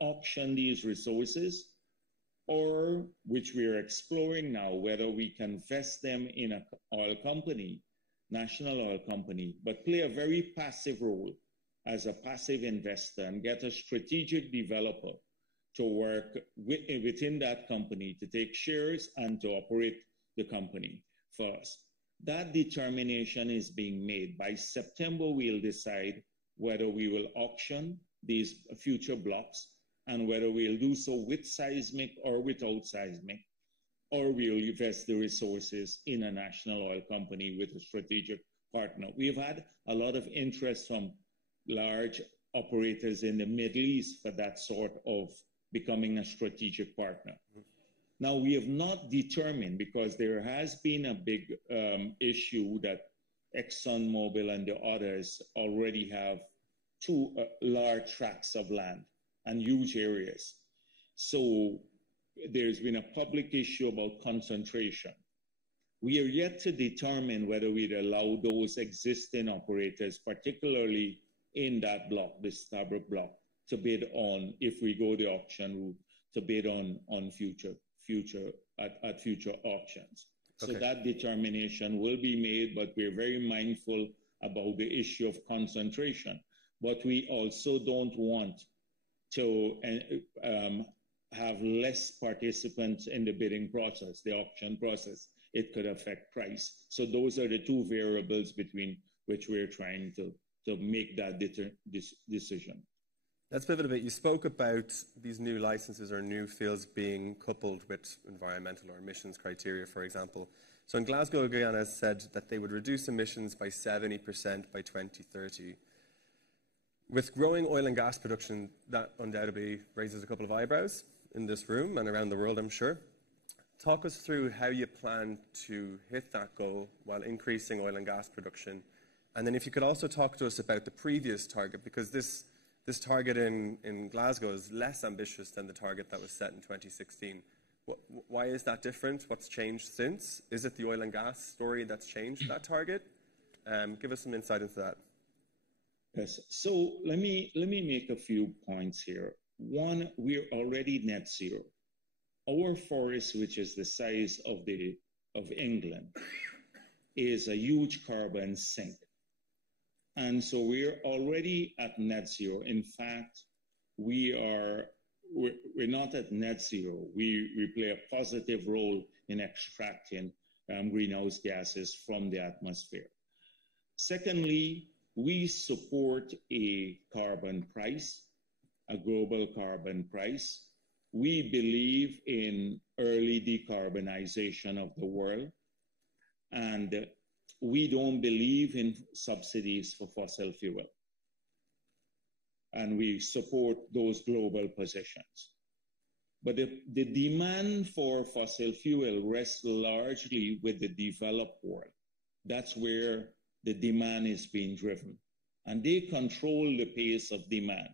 auction these resources, or which we are exploring now, whether we can vest them in an oil company, national oil company, but play a very passive role as a passive investor and get a strategic developer to work within that company to take shares and to operate the company for us. That determination is being made. By September, we'll decide whether we will auction these future blocks and whether we'll do so with seismic or without seismic, or we'll invest the resources in a national oil company with a strategic partner. We've had a lot of interest from large operators in the Middle East for that sort of becoming a strategic partner. Now, we have not determined, because there has been a big issue that ExxonMobil and the others already have two large tracts of land and huge areas. So there's been a public issue about concentration. We are yet to determine whether we'd allow those existing operators, particularly in that block, the Stabroek block, to bid on, if we go the auction route, to bid on future auctions. Okay. So that determination will be made, but we're very mindful about the issue of concentration. But we also don't want to have less participants in the bidding process, the auction process. It could affect price. So those are the two variables between which we're trying to make that decision. Let's pivot a bit. You spoke about these new licenses or new fields being coupled with environmental or emissions criteria, for example. So in Glasgow, Guyana has said that they would reduce emissions by 70% by 2030. With growing oil and gas production, that undoubtedly raises a couple of eyebrows in this room and around the world, I'm sure. Talk us through how you plan to hit that goal while increasing oil and gas production. And then if you could also talk to us about the previous target, because this target in Glasgow is less ambitious than the target that was set in 2016. Why is that different? What's changed since? Is it the oil and gas story that's changed that target? Give us some insight into that. Yes. So let me make a few points here. One, we're already net zero. Our forest, which is the size of England, is a huge carbon sink. And so we're already at net zero. In fact, we're not at net zero. We play a positive role in extracting greenhouse gases from the atmosphere. Secondly, we support a carbon price, a global carbon price. We believe in early decarbonization of the world, and we don't believe in subsidies for fossil fuel. And we support those global positions. But the demand for fossil fuel rests largely with the developed world. That's where the demand is being driven. And they control the pace of demand.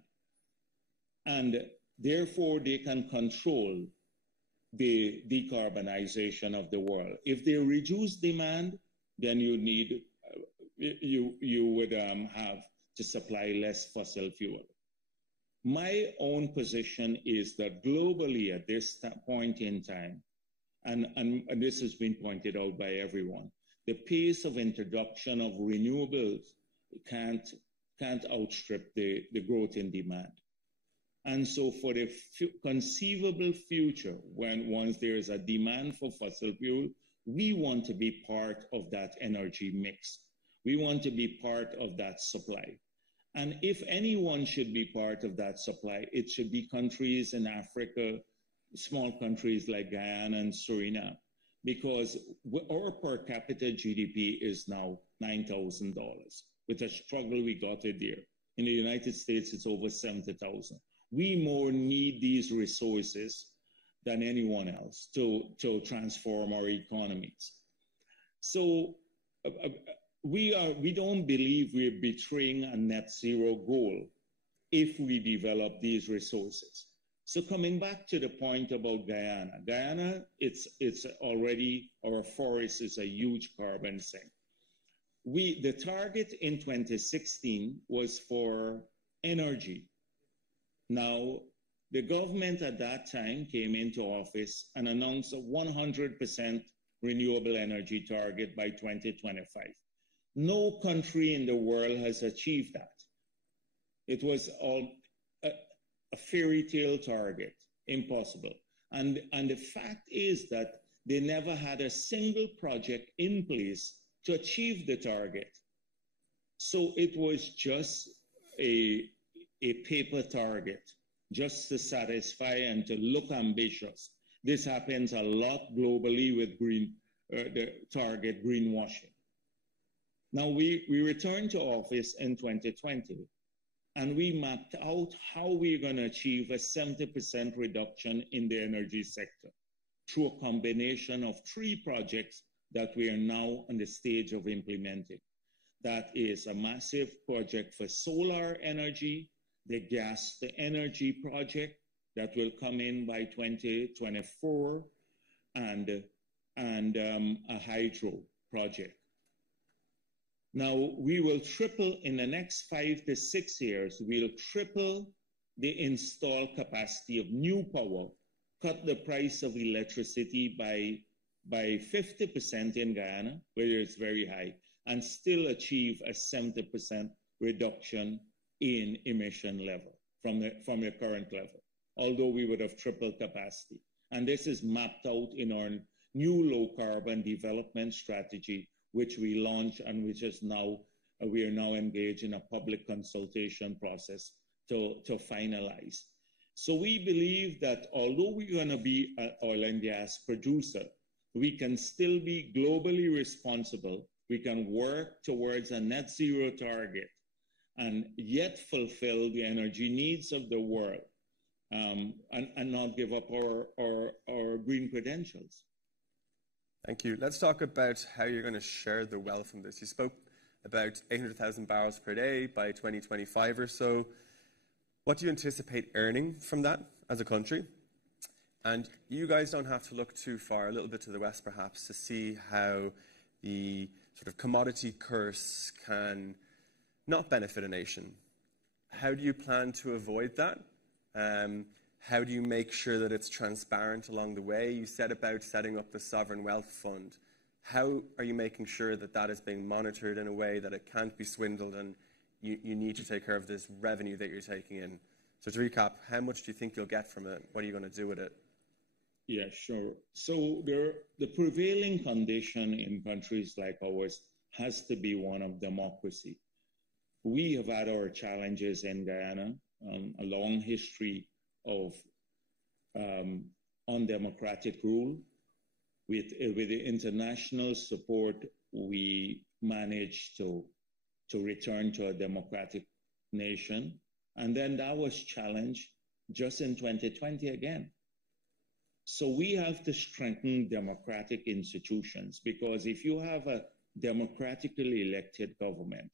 And therefore, they can control the decarbonization of the world. If they reduce demand, then you would have to supply less fossil fuel. My own position is that globally at this point in time, and this has been pointed out by everyone, the pace of introduction of renewables can't outstrip the growth in demand. And so for the conceivable future, once there is a demand for fossil fuel, we want to be part of that energy mix. We want to be part of that supply. And if anyone should be part of that supply, it should be countries in Africa, small countries like Guyana and Suriname, because our per capita GDP is now $9,000. With a struggle, we got it there. In the United States, it's over 70,000. We more need these resources than anyone else to transform our economies. So we don't believe we're betraying a net zero goal if we develop these resources. So coming back to the point about Guyana, it's already, our forest is a huge carbon sink. The target in 2016 was for energy. Now, The government at that time came into office and announced a 100% renewable energy target by 2025. No country in the world has achieved that. It was all a fairy tale target, impossible. And the fact is that they never had a single project in place to achieve the target. So it was just a paper target, just to satisfy and to look ambitious. This happens a lot globally with the target greenwashing. Now we returned to office in 2020, and we mapped out how we're going to achieve a 70% reduction in the energy sector through a combination of 3 projects that we are now on the stage of implementing. That is a massive project for solar energy, the gas to energy project that will come in by 2024, and a hydro project. Now, we will triple in the next 5 to 6 years, we'll triple the installed capacity of new power, cut the price of electricity by 50% in Guyana, where it's very high, and still achieve a 70% reduction in emission level from the current level, although we would have tripled capacity. And this is mapped out in our new low carbon development strategy, which we launched and which is now, we are now engaged in a public consultation process to finalize. So we believe that although we're going to be an oil and gas producer, we can still be globally responsible. We can work towards a net zero target and yet fulfill the energy needs of the world, and not give up our green credentials. Thank you. Let's talk about how you're going to share the wealth from this. You spoke about 800,000 barrels per day by 2025 or so. What do you anticipate earning from that as a country? And you guys don't have to look too far, a little bit to the west perhaps, to see how the sort of commodity curse can not benefit a nation. How do you plan to avoid that? How do you make sure that it's transparent along the way? You said about setting up the Sovereign Wealth Fund. How are you making sure that that is being monitored in a way that it can't be swindled and you need to take care of this revenue that you're taking in? So to recap, how much do you think you'll get from it? What are you going to do with it? Yeah, sure. So the prevailing condition in countries like ours has to be one of democracy. We have had our challenges in Guyana, a long history of undemocratic rule. With the international support, we managed to return to a democratic nation. And then that was challenged just in 2020 again. So we have to strengthen democratic institutions, because if you have a democratically elected government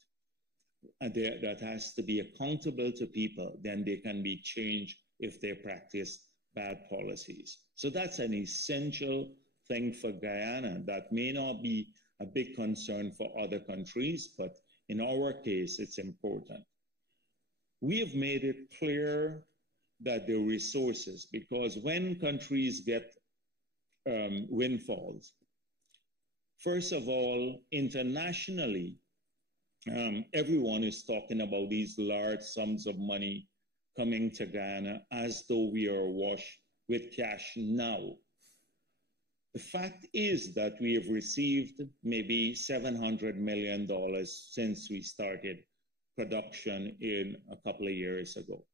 that has to be accountable to people, then they can be changed if they practice bad policies. So that's an essential thing for Guyana that may not be a big concern for other countries, but in our case, it's important. We have made it clear that the resources, because when countries get windfalls, first of all, internationally, everyone is talking about these large sums of money coming to Guyana as though we are awash with cash now. The fact is that we have received maybe $700 million since we started production in a couple of years ago.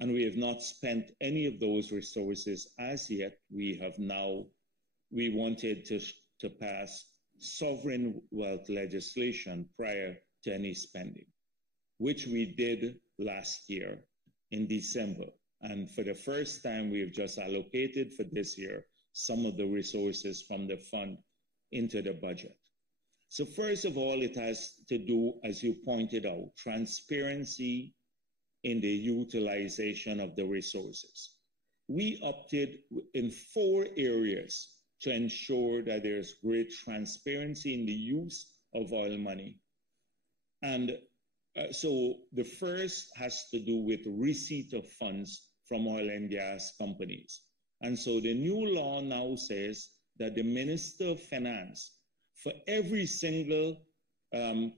And we have not spent any of those resources as yet. We wanted to pass sovereign wealth legislation prior to any spending, which we did last year in December. And for the first time, we have just allocated for this year some of the resources from the fund into the budget. So first of all, it has to do, as you pointed out, transparency in the utilization of the resources. We opted in 4 areas to ensure that there's great transparency in the use of oil money. And so the first has to do with receipt of funds from oil and gas companies. And so the new law now says that the Minister of Finance, for every single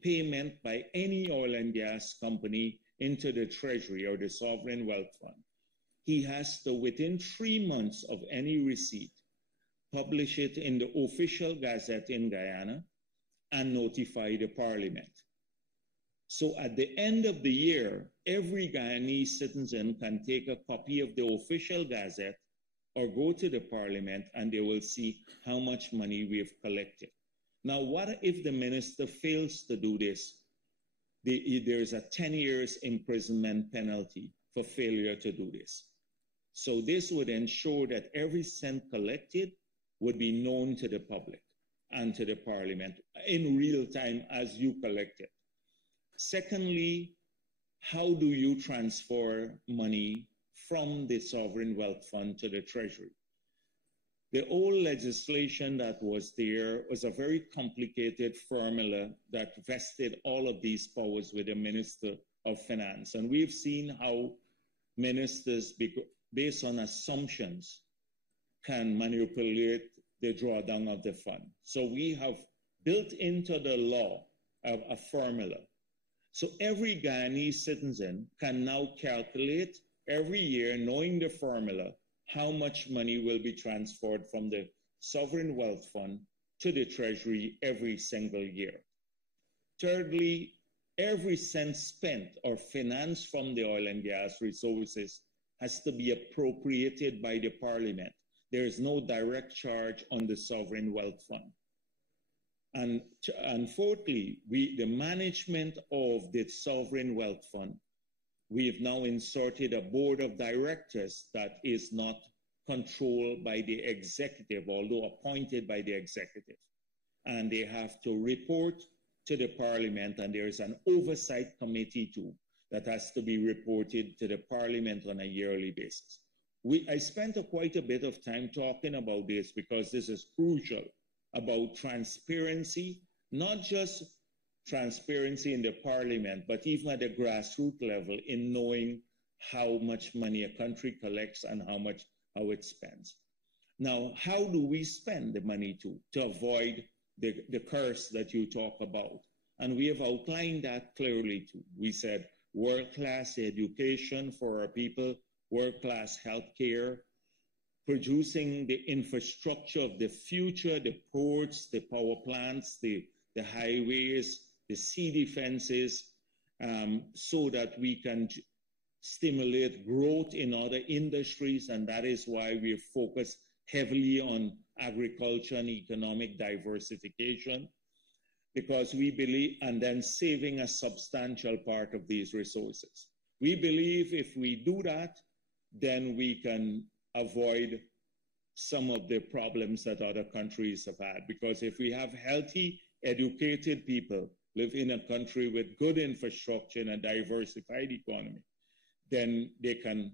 payment by any oil and gas company into the Treasury or the Sovereign Wealth Fund, he has to, within 3 months of any receipt, publish it in the official gazette in Guyana and notify the Parliament. So at the end of the year, every Guyanese citizen can take a copy of the official gazette or go to the Parliament and they will see how much money we have collected. Now, what if the minister fails to do this? There's a 10 years imprisonment penalty for failure to do this. So this would ensure that every cent collected would be known to the public and to the Parliament in real time as you collect it. Secondly, how do you transfer money from the Sovereign Wealth Fund to the Treasury? The old legislation that was there was a very complicated formula that vested all of these powers with the Minister of Finance. And we've seen how ministers, based on assumptions, can manipulate the drawdown of the fund. So we have built into the law a formula. So every Guyanese citizen can now calculate every year, knowing the formula, how much money will be transferred from the Sovereign Wealth Fund to the Treasury every single year. Thirdly, every cent spent or financed from the oil and gas resources has to be appropriated by the Parliament. There is no direct charge on the Sovereign Wealth Fund. And fourthly, the management of the Sovereign Wealth Fund, we have now inserted a board of directors that is not controlled by the executive, although appointed by the executive. And they have to report to the Parliament, and there is an oversight committee too that has to be reported to the Parliament on a yearly basis. I spent quite a bit of time talking about this because this is crucial, about transparency, not just transparency in the Parliament, but even at the grassroots level in knowing how much money a country collects and how it spends. Now, how do we spend the money to avoid the curse that you talk about? And we have outlined that clearly too. We said world-class education for our people, world-class healthcare, producing the infrastructure of the future, the ports, the power plants, the highways, the sea defenses, so that we can stimulate growth in other industries. And that is why we focus heavily on agriculture and economic diversification, because we believe, and then saving a substantial part of these resources. We believe if we do that, then we can avoid some of the problems that other countries have had. Because if we have healthy, educated people live in a country with good infrastructure and a diversified economy, then they can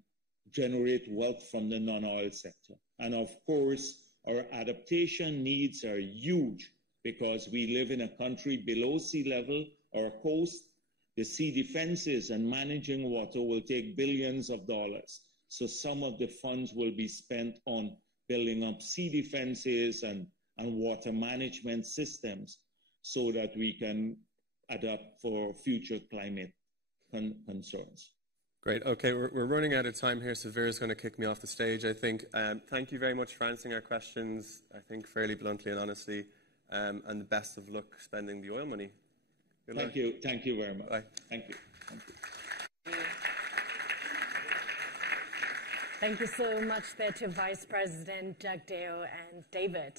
generate wealth from the non-oil sector. And of course, our adaptation needs are huge because we live in a country below sea level, our coast, the sea defenses and managing water will take billions of dollars. So some of the funds will be spent on building up sea defenses and water management systems so that we can adapt for future climate concerns. Great. Okay, we're running out of time here, so Vera's going to kick me off the stage, I think. Thank you very much for answering our questions, I think fairly bluntly and honestly, and the best of luck spending the oil money. Good luck. Thank you very much. Bye. Thank you. Thank you so much there to Vice President Jagdeo and David.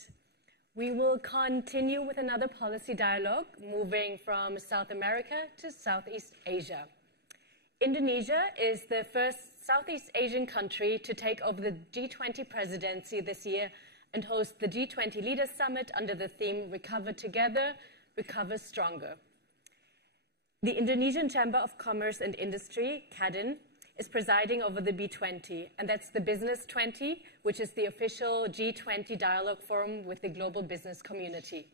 We will continue with another policy dialogue, moving from South America to Southeast Asia. Indonesia is the first Southeast Asian country to take over the G20 presidency this year and host the G20 Leaders Summit under the theme Recover Together, Recover Stronger. The Indonesian Chamber of Commerce and Industry, KADIN, is presiding over the B20, and that's the Business 20, which is the official G20 dialogue forum with the global business community.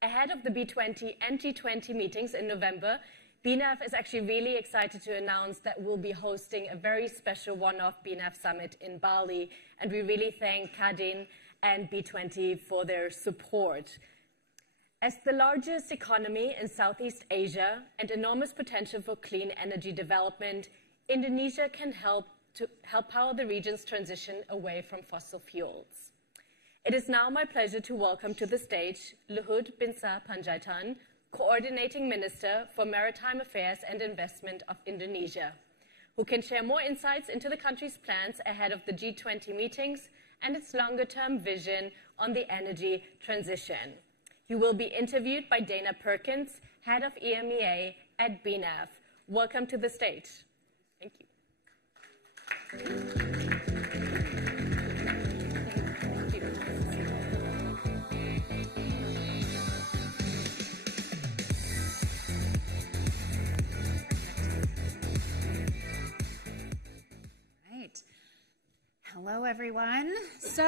Ahead of the B20 and G20 meetings in November, BNEF is actually really excited to announce that we'll be hosting a very special one-off BNEF summit in Bali, and we really thank Kadin and B20 for their support. As the largest economy in Southeast Asia and enormous potential for clean energy development, Indonesia can help power the region's transition away from fossil fuels. It is now my pleasure to welcome to the stage Luhut Binsar Panjaitan, Coordinating Minister for Maritime Affairs and Investment of Indonesia, who can share more insights into the country's plans ahead of the G20 meetings and its longer-term vision on the energy transition. He will be interviewed by Dana Perkins, Head of EMEA at BNEF. Welcome to the stage. Thank you. Hello, everyone. So